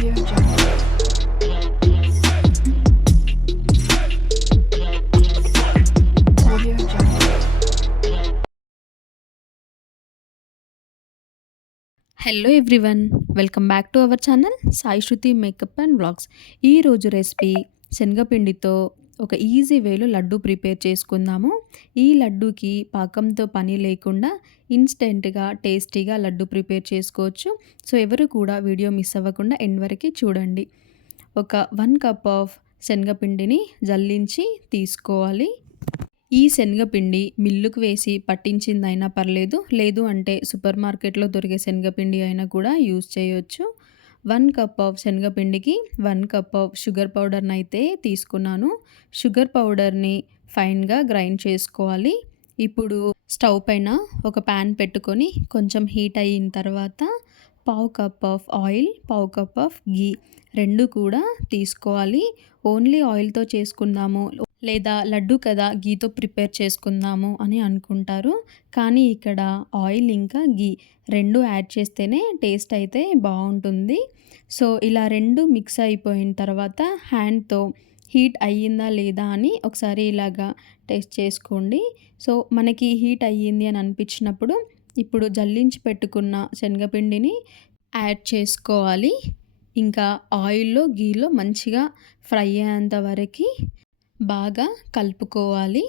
Hello everyone welcome back to our channel Sai Shruti makeup and vlogs ఈరోజు recipe శనగపిండితో ఒక easy వేలో laddu prepare చేసుకుందాము. ఈ లడ్డూకి పాకంతో పని లేకుండా ఇన్స్టెంట్గా టేస్టీగా లడ్డు ప్రిపేర్ చేసుకోవచ్చు. సో ఎవరు కూడా వీడియో మిస్ అవ్వకుండా ఎండ్ వరకు చూడండి. ఒక వన్ కప్ ఆఫ్ శనగపిండిని జల్లించి తీసుకోవాలి. ఈ శనగపిండి మిల్లుకు వేసి పట్టించిందైనా పర్లేదు. లేదు అంటే సూపర్ మార్కెట్లో దొరికే శనగపిండి అయినా కూడా యూజ్ చేయొచ్చు. వన్ కప్ ఆఫ్ శనగపిండికి వన్ కప్ ఆఫ్ షుగర్ పౌడర్ని అయితే తీసుకున్నాను. షుగర్ పౌడర్ని ఫైన్గా గ్రైండ్ చేసుకోవాలి. ఇప్పుడు స్టవ్ పైన ఒక ప్యాన్ పెట్టుకొని కొంచెం హీట్ అయిన తర్వాత పావు కప్ ఆఫ్ ఆయిల్ పావు కప్ ఆఫ్ గీ రెండు కూడా తీసుకోవాలి. ఓన్లీ ఆయిల్తో చేసుకుందాము. లేదా లడ్డు కదా గీతో ప్రిపేర్ చేసుకుందాము అని అనుకుంటారు. కానీ ఇక్కడ ఆయిల్ ఇంకా గీ రెండు యాడ్ చేస్తేనే టేస్ట్ అయితే బాగుంటుంది. సో ఇలా రెండు మిక్స్ అయిపోయిన తర్వాత హ్యాండ్తో హీట్ అయ్యిందా లేదా అని ఒకసారి ఇలాగా టెస్ట్ చేసుకోండి. సో మనకి హీట్ అయ్యింది అని అనిపించినప్పుడు ఇప్పుడు జల్లించి పెట్టుకున్న శనగపిండిని యాడ్ చేసుకోవాలి. ఇంకా ఆయిల్లో గీలో మంచిగా ఫ్రై అయ్యేంత వరకు బాగా కలుపుకోవాలి.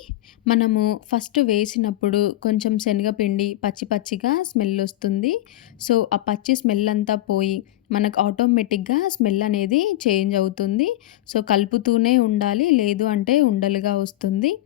మనము ఫస్ట్ వేసినప్పుడు కొంచెం శనగపిండి పచ్చి పచ్చిగా స్మెల్ వస్తుంది. సో ఆ పచ్చి స్మెల్ అంతా పోయి మనకు ఆటోమేటిక్గా స్మెల్ అనేది చేంజ్ అవుతుంది. సో కలుపుతూనే ఉండాలి. లేదు అంటే ఉండలుగా వస్తుంది.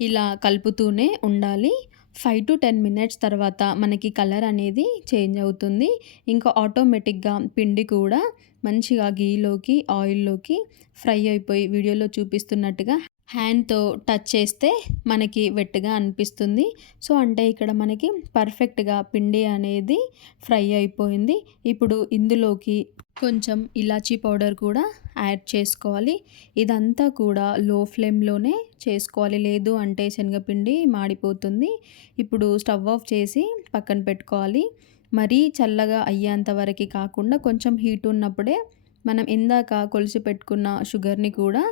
ఇలా కలుపుతూనే ఉండాలి. ఫైవ్ టు టెన్ మినిట్స్ తర్వాత మనకి కలర్ అనేది చేంజ్ అవుతుంది. ఇంకా ఆటోమేటిక్గా పిండి కూడా మంచిగా గీలోకి ఆయిల్లోకి ఫ్రై అయిపోయి వీడియోలో చూపిస్తున్నట్టుగా హ్యాండ్తో టచ్ చేస్తే మనకి వెట్టుగా అనిపిస్తుంది. సో అంటే ఇక్కడ మనకి పర్ఫెక్ట్గా పిండి అనేది ఫ్రై అయిపోయింది. ఇప్పుడు ఇందులోకి కొంచెం ఇలాచీ పౌడర్ కూడా యాడ్ చేసుకోవాలి. ఇదంతా కూడా లో ఫ్లేమ్లోనే చేసుకోవాలి. లేదు అంటే శనగపిండి మాడిపోతుంది. ఇప్పుడు స్టవ్ ఆఫ్ చేసి పక్కన పెట్టుకోవాలి. మరీ చల్లగా అయ్యేంత వరకు కాకుండా కొంచెం హీట్ ఉన్నప్పుడే మనం ఇందాక కొలిసి పెట్టుకున్న షుగర్ని కూడా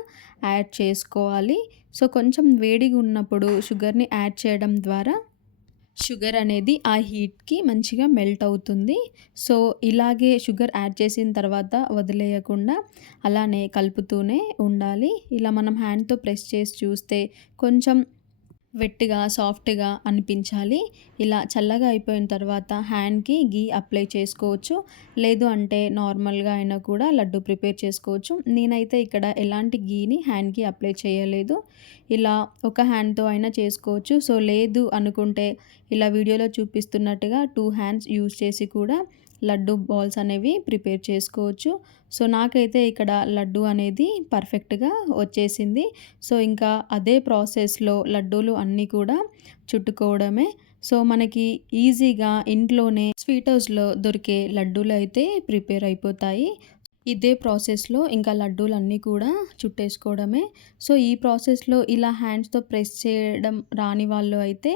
యాడ్ చేసుకోవాలి. సో కొంచెం వేడిగా ఉన్నప్పుడు షుగర్ని యాడ్ చేయడం ద్వారా షుగర్ అనేది ఆ హీట్కి మంచిగా మెల్ట్ అవుతుంది. సో ఇలాగే షుగర్ యాడ్ చేసిన తర్వాత వదిలేయకుండా అలానే కలుపుతూనే ఉండాలి. ఇలా మనం హ్యాండ్తో ప్రెస్ చేసి చూస్తే కొంచెం వెట్టిగా సాఫ్ట్గా అనిపించాలి. ఇలా చల్లగా అయిపోయిన తర్వాత హ్యాండ్కి గీ అప్లై చేసుకోవచ్చు. లేదు అంటే నార్మల్గా అయినా కూడా లడ్డు ప్రిపేర్ చేసుకోవచ్చు. నేనైతే ఇక్కడ ఎలాంటి గీని హ్యాండ్కి అప్లై చేయలేదు. ఇలా ఒక హ్యాండ్తో అయినా చేసుకోవచ్చు. సో లేదు అనుకుంటే ఇలా వీడియోలో చూపిస్తున్నట్టుగా టూ హ్యాండ్స్ యూజ్ చేసి కూడా లడ్డు బాల్స్ అనేవి ప్రిపేర్ చేసుకోవచ్చు. సో నాకైతే ఇక్కడ లడ్డు అనేది పర్ఫెక్ట్గా వచ్చేసింది. సో ఇంకా అదే ప్రాసెస్లో లడ్డూలు అన్నీ కూడా చుట్టుకోవడమే. సో మనకి ఈజీగా ఇంట్లోనే స్వీట్ హౌస్లో దొరికే లడ్డూలు అయితే ప్రిపేర్ అయిపోతాయి. ఇదే ప్రాసెస్లో ఇంకా లడ్డూలు అన్నీ కూడా చుట్టేసుకోవడమే. సో ఈ ప్రాసెస్లో ఇలా హ్యాండ్స్తో ప్రెస్ చేయడం రాని వాళ్ళు అయితే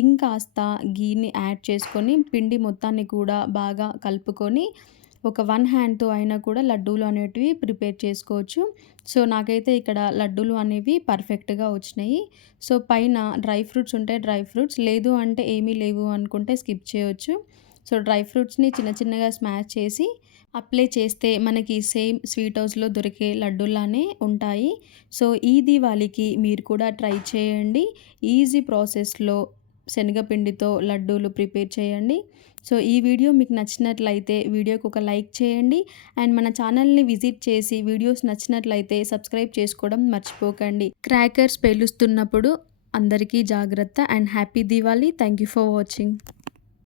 ఇంకాస్త గీని యాడ్ చేసుకొని పిండి మొత్తాన్ని కూడా బాగా కలుపుకొని ఒక వన్ హ్యాండ్తో అయినా కూడా లడ్డూలు అనేటివి ప్రిపేర్ చేసుకోవచ్చు. సో నాకైతే ఇక్కడ లడ్డూలు అనేవి పర్ఫెక్ట్గా వచ్చినాయి. సో పైన డ్రై ఫ్రూట్స్ ఉంటే డ్రై ఫ్రూట్స్ లేదు అంటే ఏమీ లేవు అనుకుంటే స్కిప్ చేయొచ్చు. సో డ్రై ఫ్రూట్స్ని చిన్న చిన్నగా స్మాష్ చేసి అప్లై చేస్తే మనకి సేమ్ స్వీట్ హౌస్లో దొరికే లడ్డూలానే ఉంటాయి. సో ఈ దివాళీకి మీరు కూడా ట్రై చేయండి. ఈజీ ప్రాసెస్లో శనగపిండితో లడ్డూలు ప్రిపేర్ చేయండి. సో ఈ వీడియో మీకు నచ్చినట్లయితే వీడియోకి ఒక లైక్ చేయండి. అండ్ మన ఛానల్ని విజిట్ చేసి వీడియోస్ నచ్చినట్లయితే సబ్స్క్రైబ్ చేసుకోవడం మర్చిపోకండి. క్రాకర్స్ పేలుస్తున్నప్పుడు అందరికీ జాగ్రత్త and happy Diwali thank you for watching